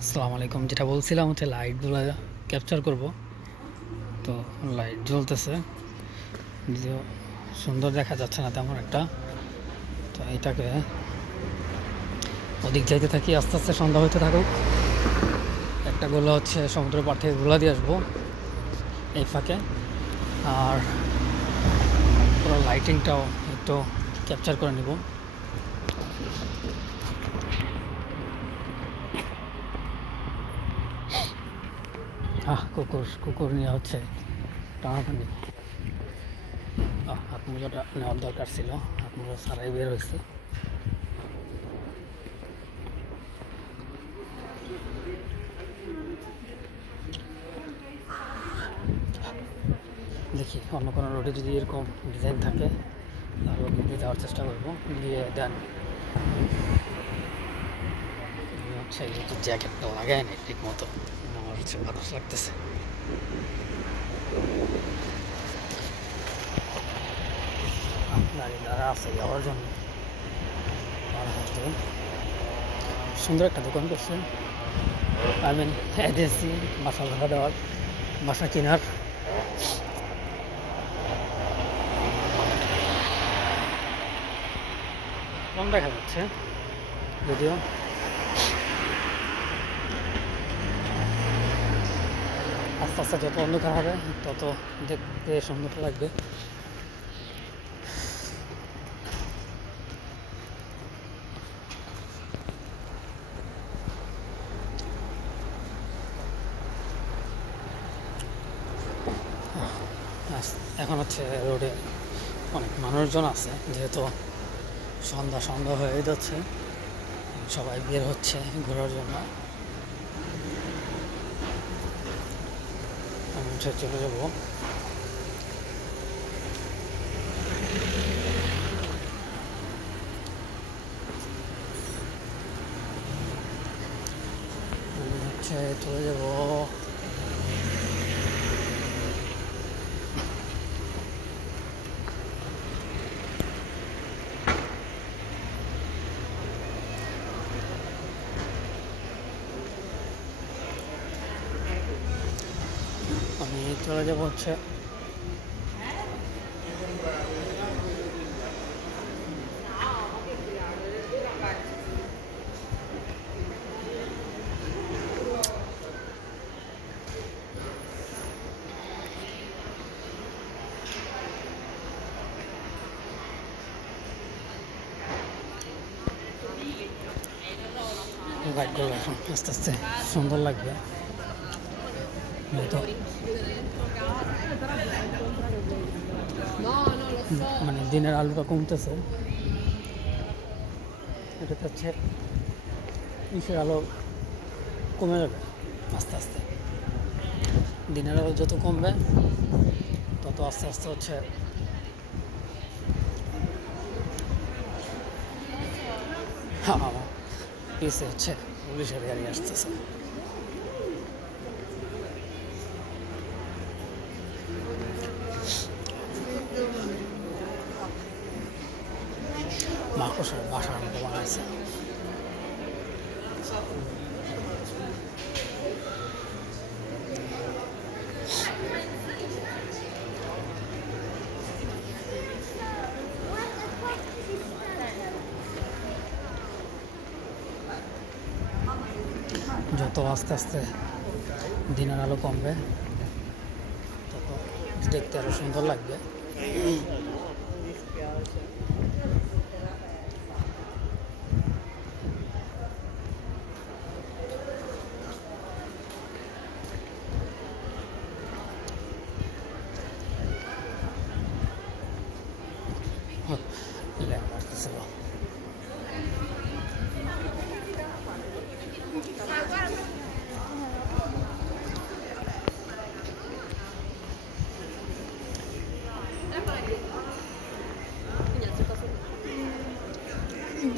আসসালামু আলাইকুম। যেটা বলছিলাম হচ্ছে লাইটগুলো ক্যাপচার করব। তো লাইট জ্বলতেছে, যদিও সুন্দর দেখা যাচ্ছে না তেমন একটা। তো এটাকে ওদিক যাইতে থাকি, আস্তে আস্তে সন্ধ্যা হইতে থাকুক। একটা গোলা হচ্ছে সমুদ্র পাড় থেকে গোলা দিয়ে আসবো এই ফাঁকে, আর পুরো লাইটিংটাও একটু ক্যাপচার করে নিব। কুকুর কুকুর নিয়ে হচ্ছে টানাটানি। হাত মোজাটা নেওয়ার দরকার ছিল, হাত মোজা ছাড়াই বের হয়েছে। দেখি অন্য কোনো রোডে যদি এরকম ডিজাইন থাকে তাহলে ওদিকে যাওয়ার চেষ্টা করবো। গিয়ে দেন হচ্ছে একটু জ্যাকেটটা লাগায় না ঠিক মতো, আমার হচ্ছে বাতাস লাগতেছে। গাড়ি দ্বারা আছে যাওয়ার জন্য। সুন্দর একটা দোকান করছে, আই মিন এজেন্সি, বাসা ভাড়া দেওয়ার, বাসা কেনার। কম দেখা যাচ্ছে যদিও, আস্তে আস্তে যত অন্ধকার হবে তত দেখতে সুন্দর লাগবে। এখন হচ্ছে রোডে অনেক মানুষজন আছে, যেহেতু সন্ধ্যা সন্ধ্যা হয়ে যাচ্ছে, সবাই বের হচ্ছে ঘোরার জন্য। আমি চলে যাবো। চলে যাবো হচ্ছে লাইটগুলো এখন আস্তে আস্তে সুন্দর লাগবে। মানে দিনের আলোটা কমতেছে, এটা হচ্ছে ইসের আলো কমে যাবে আস্তে আস্তে। দিনের আলো যত কমবে তত আস্তে আস্তে হচ্ছে পিছে হচ্ছে পুলিশের গাড়ি আসতেছে। মাকড়সার বাসার মতো বানাইছে। যত আস্তে আস্তে দিনের আলো কমবে তত দেখতে আরো সুন্দর লাগবে।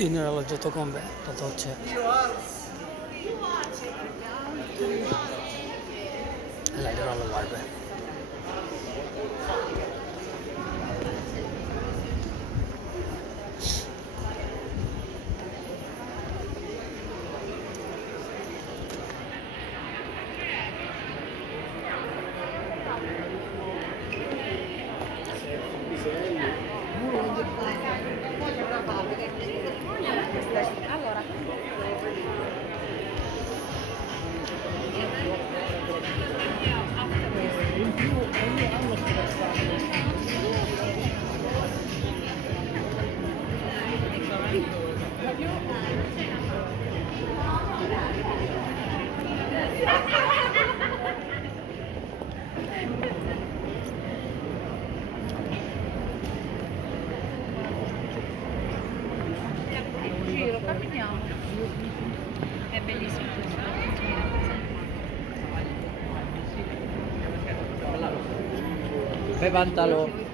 দিনের আলো যত কমবে তত হচ্ছে লাইটের আলো বাড়বে। È bellissimo. Fai pantalone.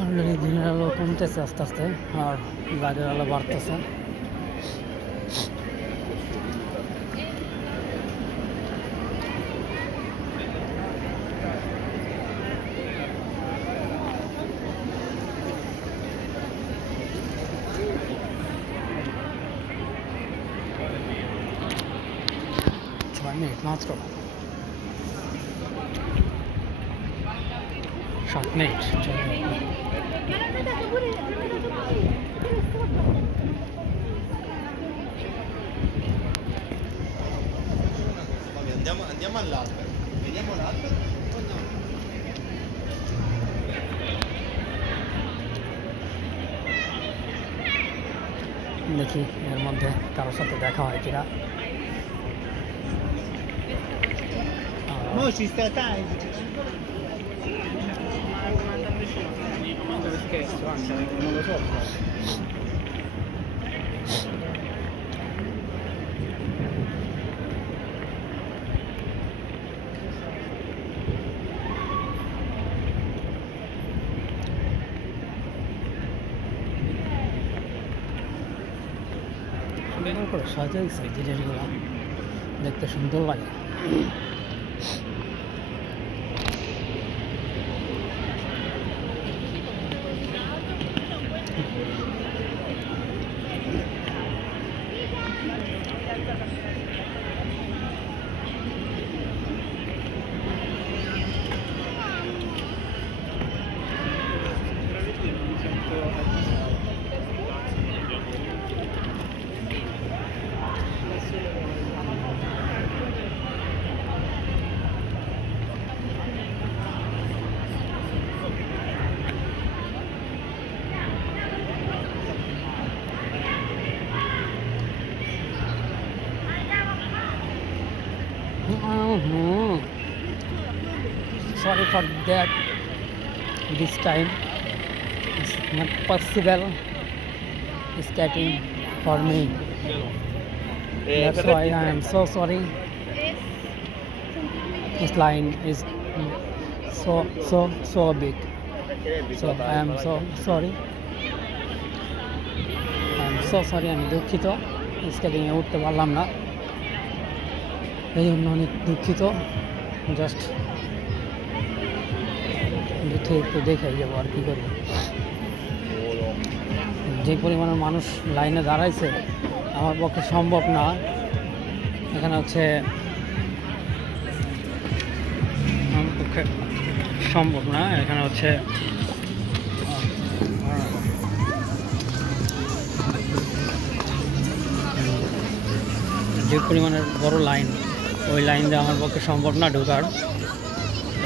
অলরেডি দিনের আলো কমতেছে আস্তে আস্তে আর লাইটের আলো বাড়তেছে। মাত্র 7 minute. Andiamo all'albero, vediamo l'albero. দেখি এর মধ্যে কারোর সাথে দেখা হয় কিনা। Mo ci sta dai. Dove scherzo, anche non lo so. সুন্দর করে সাজাইছে জিনিসগুলো, দেখতে সুন্দর লাগে। Sorry for that. This time it's not possible skating for me. That's why I am so sorry. This line is so big. So I am so sorry. আমি দুঃখিত, স্কেটিংয়ে উঠতে পারলাম না, এই জন্য অনেক দুঃখিত। জাস্ট একটু দেখাই যাবো আর কি করবো। যে পরিমাণের মানুষ লাইনে দাঁড়াইছে আমার পক্ষে সম্ভব না। এখানে হচ্ছে আমার পক্ষে সম্ভব না, এখানে হচ্ছে যে পরিমাণের বড় লাইন, ওই লাইন দিয়ে আমার পক্ষে সম্ভব না ঢোকার।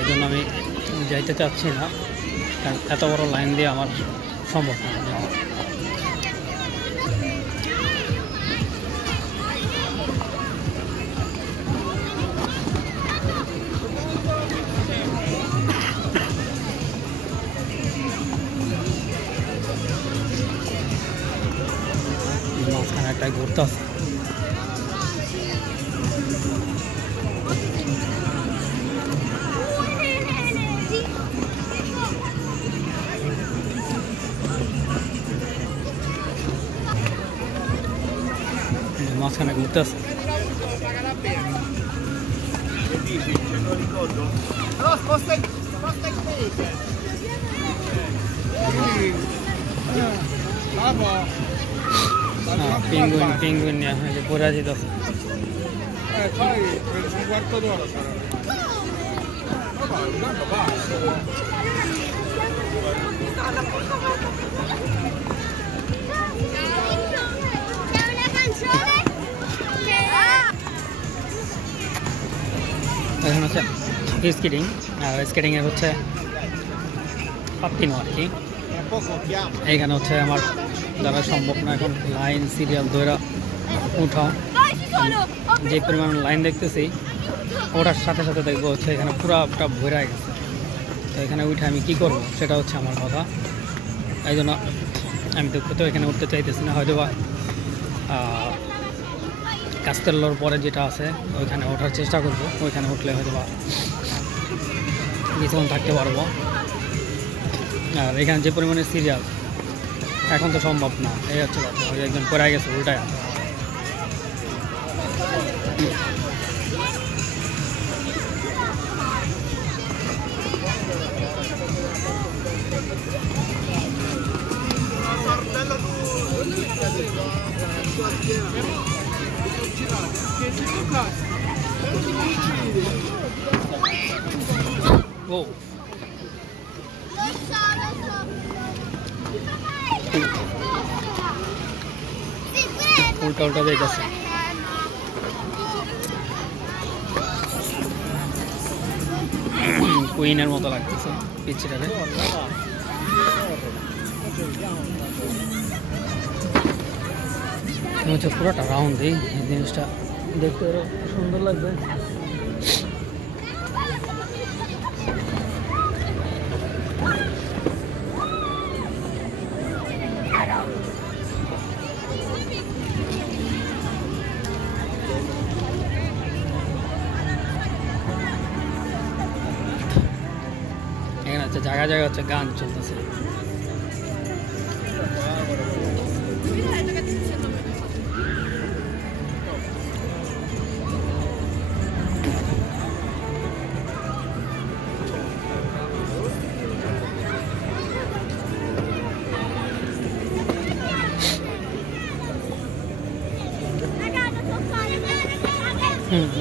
এই জন্য আমি যাইতে চাচ্ছি না, কারণ এত বড় লাইন দিয়ে আমার সম্ভব না যাওয়া। মাঝখানে একটা ঘুরতে আছে। মাঝখানে ঘুরতে আছে। পেঙ্গুইন নিয়ে পড়ে যেতেছে। Fai per un quarto d'ora sarà. C'è una canzone che এখন হচ্ছে স্কেটিং, আর স্কেটিংয়ের হচ্ছে পাপ্পিনো আর কি। Tra poco chiamo. এইখানে হচ্ছে আমার দ্বারা সম্ভব না এখন লাইন সিরিয়াল ধরে উঠা, Vai ci sono! যে পরিমাণ লাইন দেখতেছি ওটার সাথে সাথে দেখবো হচ্ছে এখানে পুরাটা ভরে গেছে। তো এখানে উঠে আমি কী করবো সেটা হচ্ছে আমার কথা। এই জন্য আমি দুঃখিত, এখানে উঠতে চাইতেছি না। হয়তো বা কাস্তেল্লোর পরে যেটা আছে ওইখানে ওঠার চেষ্টা করবো, ওইখানে উঠলে হয়তো বা কিছুক্ষণ থাকতে পারবো। আর এখানে যে পরিমাণে সিরিয়াল এখন তো সম্ভব না, এই হচ্ছে কথা। ওই একজন পড়ে গেছে উল্টায়। ও উল্টা উল্টা যাইতেছে। কুইনের মতো লাগতেছে পিচ্ছিটাকে। হচ্ছে পুরোটা রাউন্ড এই জিনিসটা দেখতে আরো সুন্দর লাগবে। এখানে হচ্ছে জায়গা জায়গা হচ্ছে গান চলতেছে।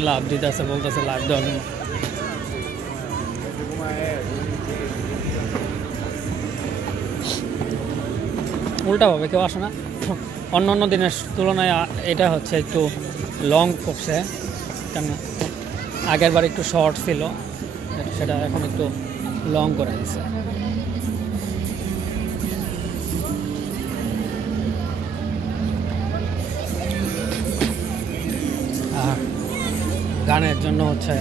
লাভ দিতেছে, বলতেছে লাভ দেওয়ার জন্য। উল্টাভাবে কেউ আসে না। অন্য অন্য দিনের তুলনায় এটা হচ্ছে একটু লং করছে, কেন আগের বার একটু শর্ট ছিল, সেটা এখন একটু লং করে দিচ্ছে। আর গানের জন্য হচ্ছে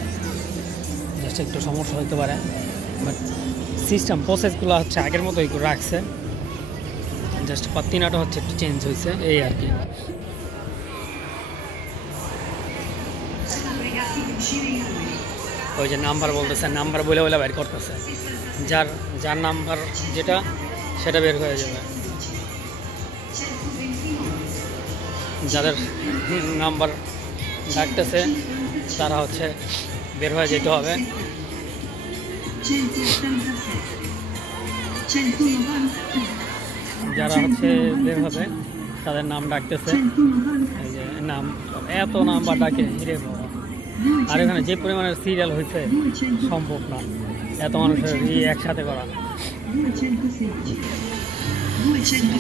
জাস্ট একটু সমস্যা হতে পারে, বাট সিস্টেম প্রসেসগুলো হচ্ছে আগের মতোই রাখছে, জাস্ট পাত্তিনাটা হচ্ছে একটু চেঞ্জ হয়েছে এই আর কি। ওই যে নাম্বার বলতেছে, নাম্বার বলে বলে বের করতেছে, যার যার নাম্বার যেটা সেটা বের হয়ে যাবে। যাদের নাম্বার ডাকতেছে তারা হচ্ছে বের হয়ে যেতে হবে। যারা হচ্ছে বের হবে তাদের নাম ডাকতেছে, এই যে নাম, এত নাম্বার ডাকে হিরে বাবা। আর এখানে যে পরিমাণের সিরিয়াল হয়েছে সম্ভব না এত মানুষের একসাথে করা।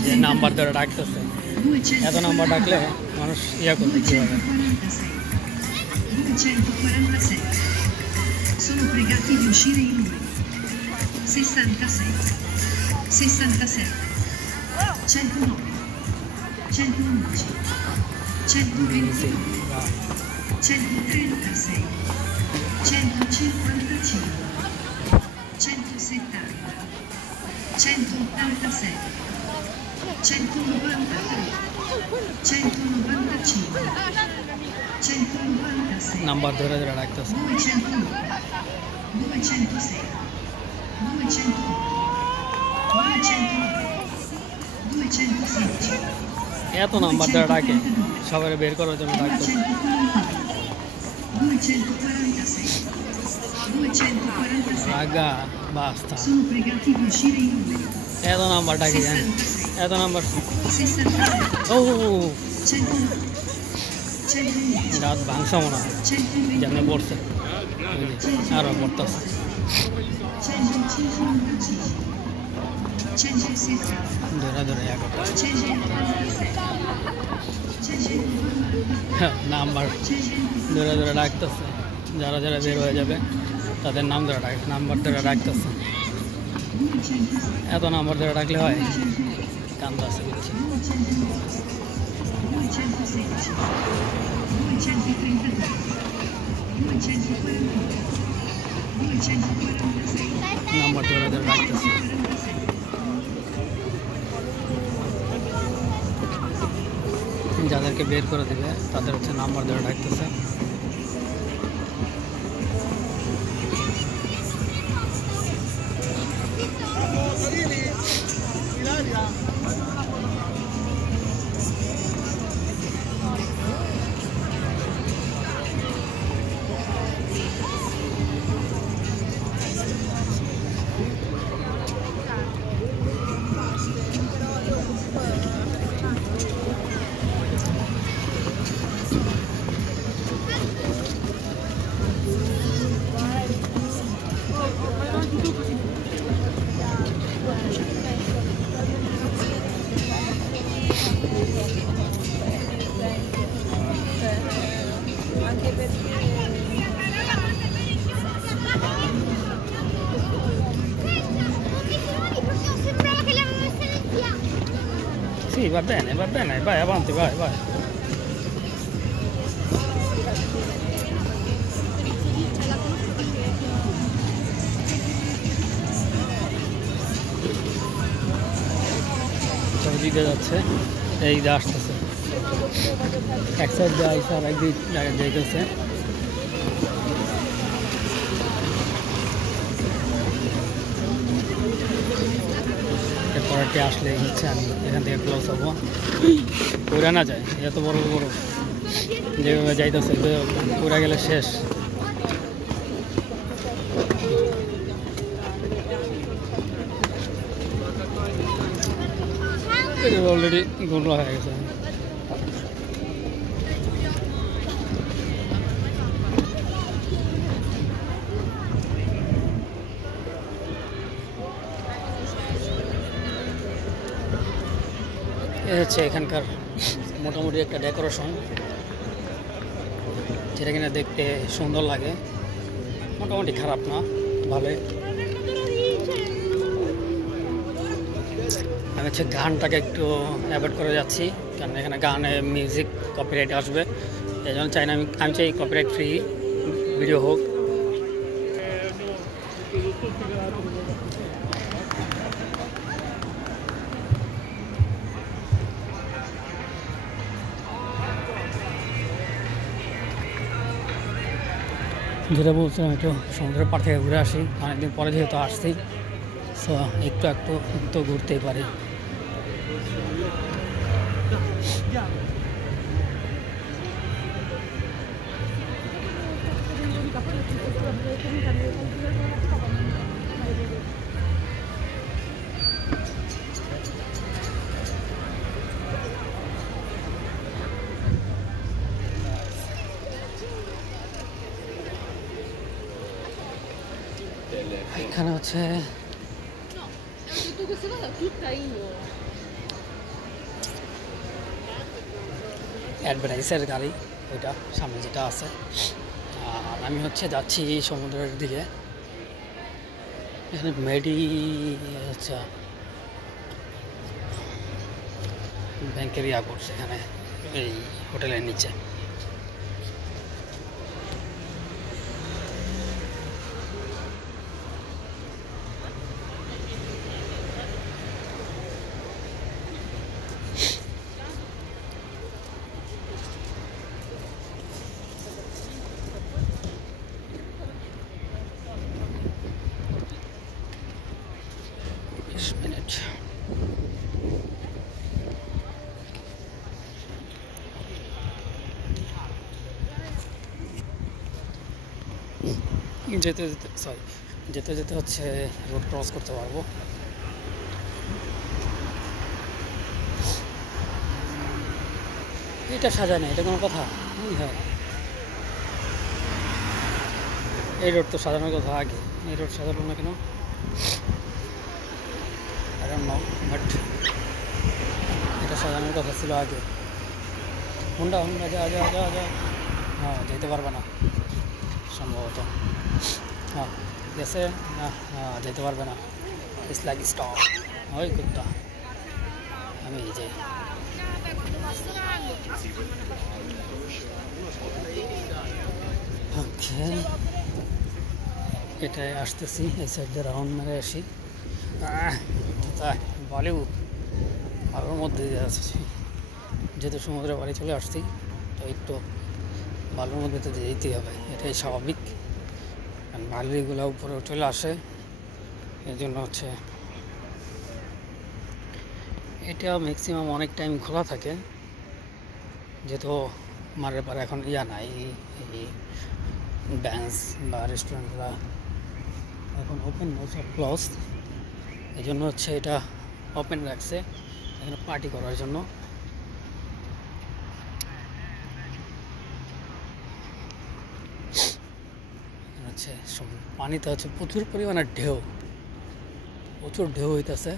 যে নাম্বার ধরে ডাকতেছে, এত নাম্বার ডাকলে মানুষ ইয়া করবে কীভাবে। Sono pregati di uscire i numeri 66, 67, 109, 111, 120, 136, 155, 170, 186, 193, 195, 196, নাম্বার ধরে ধরে ডাকতেছে। 201, 206, 201, 209, 216, এত নাম্বার ধরে ডাকে, সবাই বের করার জন্য ডাকতেছে। 246, 247, আগা বাস্তা, sono pregati di uscire i numeri এত নাম্বার ডাকে, এত নাম্বার। 67, ও 109, 111, রাত ভাঙছে মনে হয় 120, যেমন পড়ছে আরও পড়তেছে 115, 116, ধরে ধরে ইয়া করতেছে 117, নাম্বার 118, ধরে ধরে ডাকতেছে যারা যারা বের হয়ে যাবে তাদের নাম ধরে নাম্বার ধরে ডাকতেছে 216, এত নাম্বার ধরে ডাকলে হয় কান্দা আছে বুঝছি 216, 232, 241, 246, নাম্বার ধরে ধরে ডাকতেছে যাদেরকে বের করে দিবে তাদের হচ্ছে নাম্বার ধরে ডাকতেছে Sì, va bene, vai avanti, vai, vai. দিকে যাচ্ছে এই দিকে আসতেছে এক সাইড দিয়ে আইসা আর একদিক যাইতেছে এরপরটি আসলে হচ্ছে আমি এখান থেকে ক্লোজ হবো উড়ে না যায় এত বড় বড় যেভাবে যাইতেছে উড়ে গেলে শেষ অলরেডি গুমরা হয়ে গেছে এ হচ্ছে এখানকার মোটামুটি একটা ডেকোরেশন যেটা কিনা দেখতে সুন্দর লাগে মোটামুটি খারাপ না ভালোই আমি হচ্ছে গানটাকে একটু অ্যাভয়েড করে যাচ্ছি কারণ এখানে গানে মিউজিক কপিরাইট আসবে এই জন্য চাই না আমি চাই কপিরাইট ফ্রি ভিডিও হোক যেটা বলছিলাম একটু সমুদ্রের পাড় থেকে ঘুরে আসি অনেকদিন পরে যেহেতু আসছি সো একটু তো ঘুরতেই পারি এখানে হচ্ছে tutto questa cosa tutta io. অ্যাডভার্টাইজের গাড়ি ওইটা সামনে যেটা আছে আর আমি হচ্ছে যাচ্ছি সমুদ্রের দিকে এখানে মেডি হচ্ছে ব্যাংকের ইয়া করছে এখানে এই হোটেলের নিচে minute যেতে যেতে সরি যেতে যেতে হচ্ছে রোড ক্রস করতে পারবো এটা সাজায় না এটা কোনো কথা হ্যাঁ, এই রোড তো সাজানোর কথা আগে, এই রোড সাজানো না কেন আই ডোন্ট নো, বাট এটা সাজানোর কথা ছিল আগে। হুন্ডা হুন্ডা যা যা যা যা, হ্যাঁ যেতে পারবে না সম্ভবত, হ্যাঁ গেছে না, হ্যাঁ যেতে পারবে না। ইটস লাইক স্টপ, ওই কুত্তা আমি এই যে ওকে এটাই আসতেছি, এই সাইড দিয়ে রাউন্ড মেরে আসি। বালিউ আলোর মধ্যে দিয়ে আসছি, যেহেতু সমুদ্রের বাড়ি চলে আসছি তো একটু বালুর মধ্যে তো যেতেই হবে, এটাই স্বাভাবিক। কারণ বালিগুলো উপরে চলে আসে, এই জন্য হচ্ছে এটা ম্যাক্সিমাম অনেক টাইম খোলা থাকে, যেহেতু মারের পরে এখন ইয়া নাই, এই ব্যাংস বা রেস্টুরেন্টগুলো এখন ওপেন, সব ক্লোজ। এই জন্য হচ্ছে এটা ওপেন রাখছে এখানে পার্টি করার জন্য। হচ্ছে পানিতে হচ্ছে প্রচুর পরিমাণে ঢেউ, প্রচুর ঢেউ হইতেছে।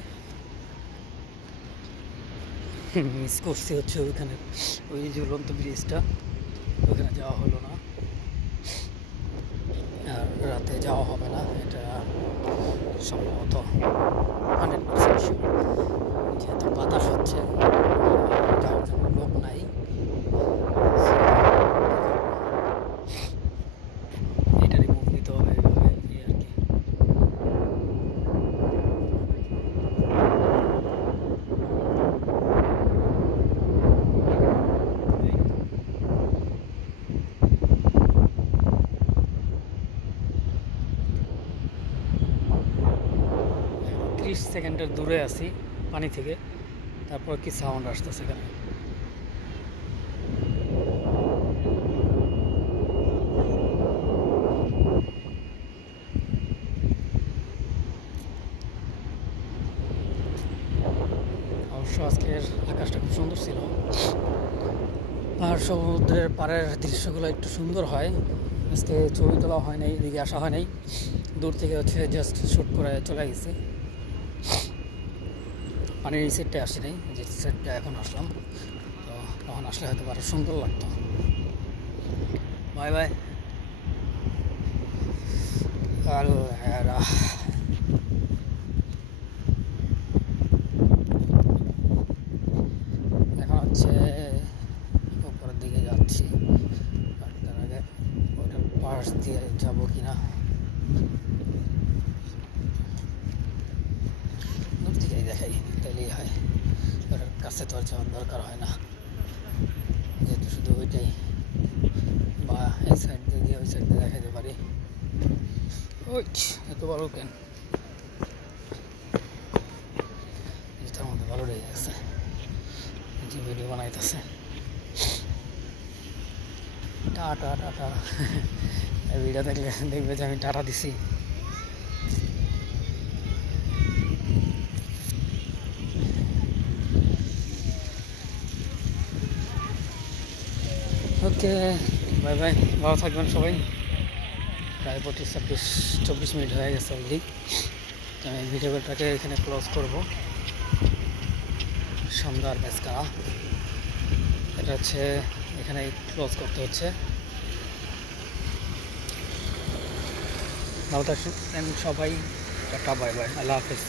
মিস করছি হচ্ছে ওইখানে ওই ঝুলন্ত ব্রিজটা, ওখানে যাওয়া হলো না, আর রাতে যাওয়া হবে না এটা সম্ভবত 100% শিওর। যেহেতু বাতাস হচ্ছে, যাওয়ার জন্য লোক নাই, এটা রিমুভ নিতে হবে এইভাবে এই আর কি। সেকেন্ডের দূরে আছি পানি থেকে, তারপর কি সাউন্ড আসতেছে এখানে। অবশ্য আজকের আকাশটা খুব সুন্দর ছিল, আর সমুদ্রের পাড়ের দৃশ্যগুলো একটু সুন্দর হয়। আজকে ছবি তোলা হয় নাই, এদিকে আসা হয় নাই, দূর থেকে হচ্ছে জাস্ট শ্যুট করে চলে গেছি। পানির এই সেটটা আসি নাই, যে সেটটা এখন আসলাম, তো তখন আসলে হয়তো আরো সুন্দর লাগতো। Bye bye. এখন হচ্ছে উপরের দিকে যাচ্ছি, তার আগে ওটার পাশ দিয়ে যাবো কিনা, দূর থেকেই দেখাই তাইলেই হয়, ওটার কাছে তো আর যাওয়ার দরকার হয় না, যেহেতু শুধু ওইটাই, বা এই সাইড দিয়ে গিয়ে ওই সাইড দিয়ে দেখাতে পারি। ওই এত বড় কেন, তার মধ্যে ভালো লেগে গেছে, যে ভিডিও বানাইতেছে। টাটা টাটা, এই ভিডিও দেখলে দেখবে যে আমি টাটা দিছি। ওকে বাই বাই, ভালো থাকবেন সবাই। প্রায় 25-24 মিনিট হয়ে গেছে অলরেডি, তো আমি ভিডিওটাকে এখানে ক্লোজ করব। সুন্দর বেসকা, এটা হচ্ছে এখানে ক্লোজ করতে হচ্ছে। ভালো থাকবেন সবাই, টাটা বাই বাই, আল্লাহ হাফেজ।